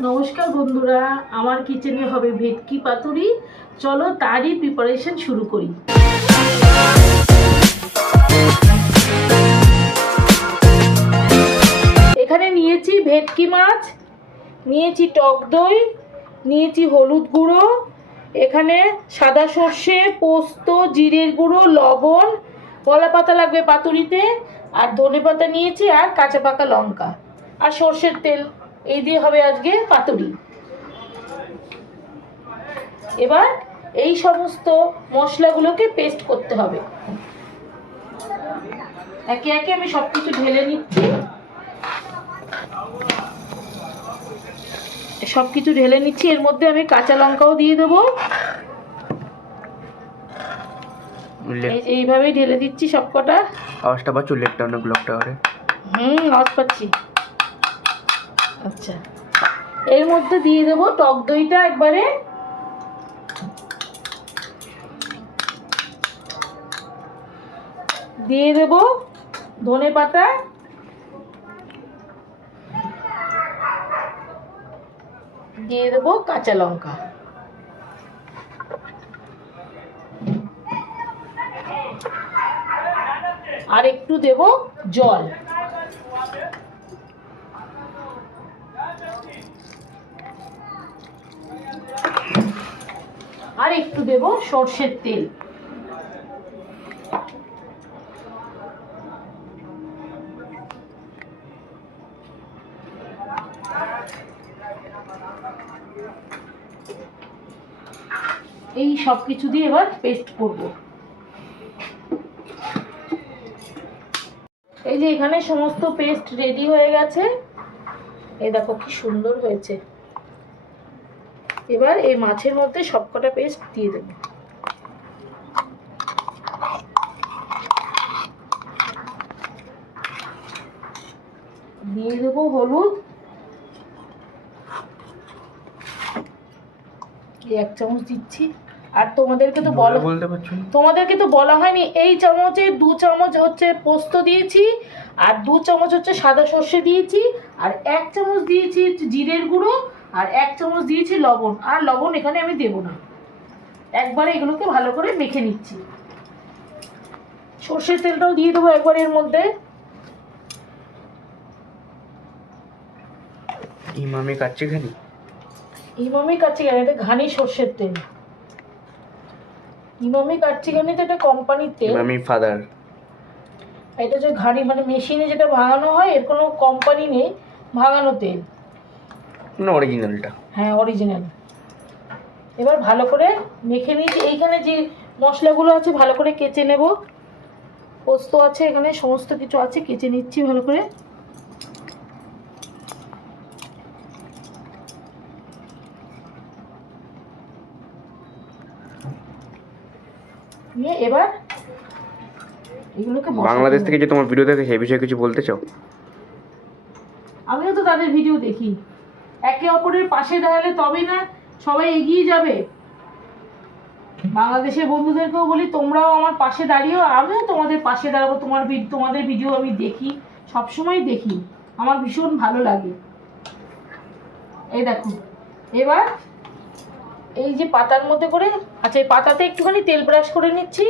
নমস্কার বন্ধুরা, আমার কিচেনে হবে ভেটকি পাতুরি। চলো তারই প্রিপারেশন শুরু করি। এখানে নিয়েছি ভেটকি মাছ, নিয়েছি টক দই, নিয়েছি হলুদ গুঁড়ো, এখানে সাদা সর্ষে, পোস্ত, জিরের গুঁড়ো, লবণ, কলা পাতা লাগবে পাতুরিতে, আর ধনে পাতা নিয়েছি, আর কাঁচা পাকা লঙ্কা, আর সর্ষের তেল। এই দিয়ে হবে আজকে পাতুরি। এবার এই সমস্ত মশলাগুলোকে পেস্ট করতে হবে। একে একে আমি সবকিছু ঢেলে নিচ্ছি। সবকিছু ঢেলে নিচ্ছি, এর মধ্যে আমি কাঁচা লঙ্কাও দিয়ে দেবো। এইভাবেই ঢেলে দিচ্ছি সবকটা। আওয়াজটা পাচ্ছ? লেটটা অনেক ব্লকটা করে। আওয়াজ পাচ্ছি। আচ্ছা, এর মধ্যে দিয়ে দেবো টক দইটা একবারে। দিয়ে দেবো ধনে পাতা, দিয়ে দেবো কাঁচা লঙ্কা, আর একটু দেব জল। আর একটু দেব সর্ষের তেল। এই সব কিছু দিয়ে এবার পেস্ট করব। এই যে এখানে সমস্ত পেস্ট রেডি হয়ে গেছে। এই দেখো কি সুন্দর হয়েছে। এবার এই মাছের মধ্যে সবকটা পেস্ট দিয়ে দেব। দিয়ে দেবো হলুদ, এই 1 চামচ দিচ্ছি। আর তোমাদেরকে তো বলা হয়নি, এই চামচে 2 চামচ হচ্ছে পোস্ত দিয়েছি, আর 2 চামচ হচ্ছে সাদা সর্ষে দিয়েছি, আর 1 চামচ দিয়েছি জিরের গুঁড়ো, আর 1 চামচ দিয়েছি লবণ। আর লবণ এখানে আমি দেব না, একবারে এগুলোকে ভালো করে মেখে নিচ্ছি। সর্ষের তেলটাও দিয়ে দেবো একবার এর মধ্যে। ইমামি কাচ্চি ঘানি, ইমামি কাচ্চি ঘানি, এটা ঘানি সর্ষের তেল। ইমামি কাচ্চি ঘানি তো এটা কোম্পানির তেল। ইমামি ফাদার। এটা যে ঘানি মানে মেশিনে যেটা ভাঙানো হয়, এর কোনো কোম্পানি নেই, ভাঙানো তেল না, অরিজিনালটা। হ্যাঁ, অরিজিনাল। এবার ভালো করে মেখে নিয়েছি। এইখানে যে মশলাগুলো আছে ভালো করে কেচে নেব। পোস্ত আছে, এখানে সমস্ত কিছু আছে, কেচে নিচ্ছি ভালো করে। নিয়ে এবার এগুলোকে বাংলাদেশ থেকে যে তোমার ভিডিও দেখে সেই বিষয়ে কিছু বলতে চাও? আমিও তো তাদের ভিডিও দেখি। একে অপরের পাশে দাঁড়ালে তবেই না সবাই এগিয়ে যাবে। বাংলাদেশের বন্ধুদেরকেও বলি, তোমরাও আমার পাশে দাঁড়িয়েও, আমিও তোমাদের পাশে দাঁড়াবো। তোমাদের ভিডিও আমি দেখি, সবসময় দেখি, আমার ভীষণ ভালো লাগে। এই দেখো, এবার এই যে পাতার মধ্যে করে, আচ্ছা এই পাতাতে একটুখানি তেল ব্রাশ করে নিচ্ছি।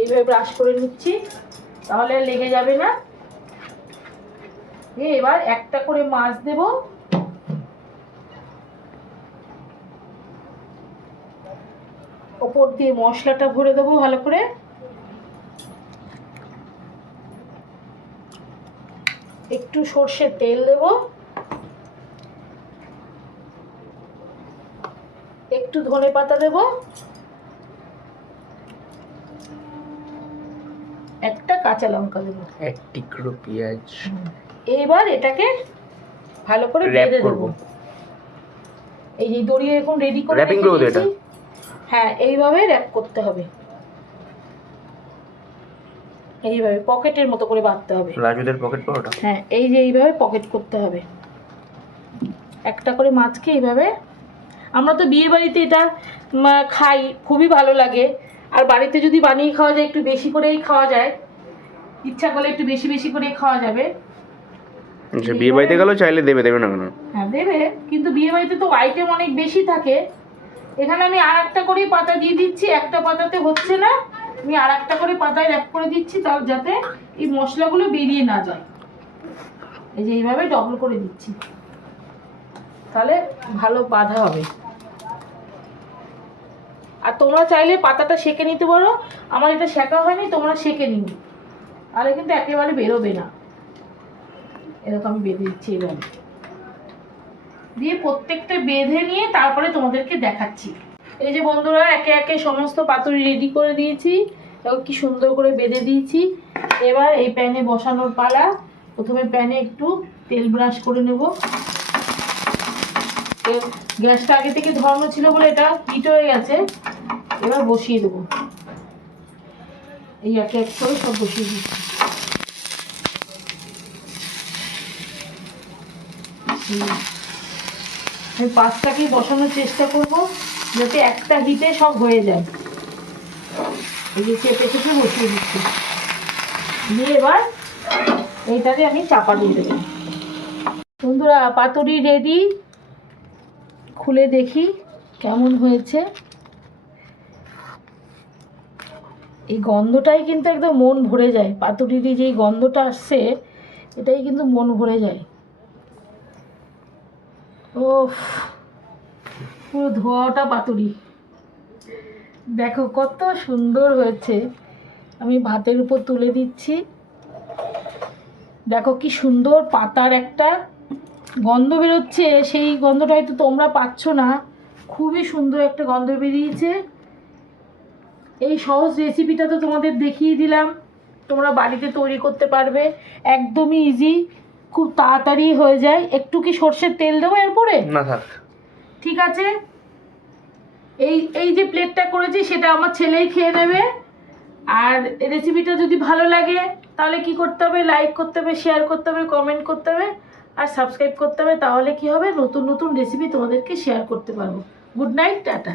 এইভাবে ব্রাশ করে নিচ্ছি, তাহলে আর লেগে যাবে না। এবার একটা করে মাছ দেব। ওপর দিয়ে মশলাটা ভরে দেবো ভালো করে। একটু সর্ষের তেল দেব, একটু ধনে পাতা দেব, একটা কাঁচা লঙ্কা দেব, এক টুকরো পেঁয়াজ। এবার এটাকে ভালো করে বেঁধে দেবো। এই যে দড়ি এরকম রেডি করে র‍্যাপিং করব এটা। হ্যাঁ, এইভাবে র‍্যাপ করতে হবে। এইভাবে পকেটের মতো করে বাঁধতে হবে। রাজুদের পকেট পরোটা। হ্যাঁ, এই যে এইভাবে পকেট করতে হবে। একটা করে মাছকে এইভাবে, আমরা তো বিয়ে বাড়িতে এটা খাই, খুবই ভালো লাগে। আর বাড়িতে যদি বানিয়ে খাওয়া যায়, একটু বেশি করেই খাওয়া যায়। ইচ্ছা করলে একটু বেশি বেশি করে খাওয়া যাবে। আচ্ছা, বিয়ে বাড়িতে গেলেও চাইলে দেবে, দেবে না কেন? হ্যাঁ দেবে, কিন্তু বিয়ে বাড়িতে তো আইটেম অনেক বেশি থাকে। এখানে আমি আর একটা করেই পাতা দিয়ে দিচ্ছি, একটা পাতাতে হচ্ছে না, আমি আর একটা করে পাতায় র্যাপ করে দিচ্ছি, তার যাতে এই মশলাগুলো বেরিয়ে না যায়। এই যে এইভাবে ডবল করে দিচ্ছি, তাহলে ভালো বাঁধা হবে। আর তোমরা চাইলে পাতাটা সেঁকে নিতে পারো, আমার এটা সেঁকা হয়নি, তোমরা সেঁকে নিও, তাহলে কিন্তু একেবারে বেরোবে না। এরকম আমি বেঁধে দিচ্ছি এইভাবে দিয়ে, প্রত্যেকটা বেঁধে নিয়ে তারপরে তোমাদেরকে দেখাচ্ছি। এই যে বন্ধুরা, একে একে সমস্ত পাতুরি রেডি করে দিয়েছি, কি সুন্দর করে বেঁধে দিয়েছি। এবার এই প্যানে বসানোর পালা। প্রথমে প্যানে একটু তেল ব্রাশ করে নেব। গ্যাসটা আগে থেকে ধরানো ছিল বলে এটা হিট হয়ে গেছে। এবার বসিয়ে দেবো, এই একে এক করে সব বসিয়ে দিচ্ছি। আমি 5টাকেই বসানোর চেষ্টা করব, যাতে একটা হিটে সব হয়ে যায়। এই যে চেপে চেপে বসিয়ে দিচ্ছি, দিয়ে এবার এইটাকে আমি চাপা দিয়ে দেবো। বন্ধুরা, পাতুরি রেডি, খুলে দেখি কেমন হয়েছে। এই গন্ধটাই কিন্তু একদম মন ভরে যায়, পাতুরির যেই গন্ধটা আসছে এটাই কিন্তু মন ভরে যায়। ও পুরো ধোয়াটা পাতুরি, দেখো কত সুন্দর হয়েছে। আমি ভাতের উপর তুলে দিচ্ছি, দেখো কি সুন্দর পাতার একটা গন্ধ বেরোচ্ছে, সেই গন্ধটা হয়তো তোমরা পাচ্ছ না, খুবই সুন্দর একটা গন্ধ বেরিয়েছে। এই সহজ রেসিপিটা তো তোমাদের দেখিয়ে দিলাম, তোমরা বাড়িতে তৈরি করতে পারবে, একদমই ইজি, খুব তাড়াতাড়ি হয়ে যায়। একটু কি সর্ষের তেল দেবো এরপরে? না থাক, ঠিক আছে। এই যে প্লেটটা করেছি সেটা আমার ছেলেই খেয়ে নেবে। আর রেসিপিটা যদি ভালো লাগে তাহলে কি করতে হবে, লাইক করতে হবে, শেয়ার করতে হবে, কমেন্ট করতে হবে, আর সাবস্ক্রাইব করতে হবে। তাহলে কি হবে, নতুন নতুন রেসিপি তোমাদেরকে শেয়ার করতে পারবো। Good night, tata.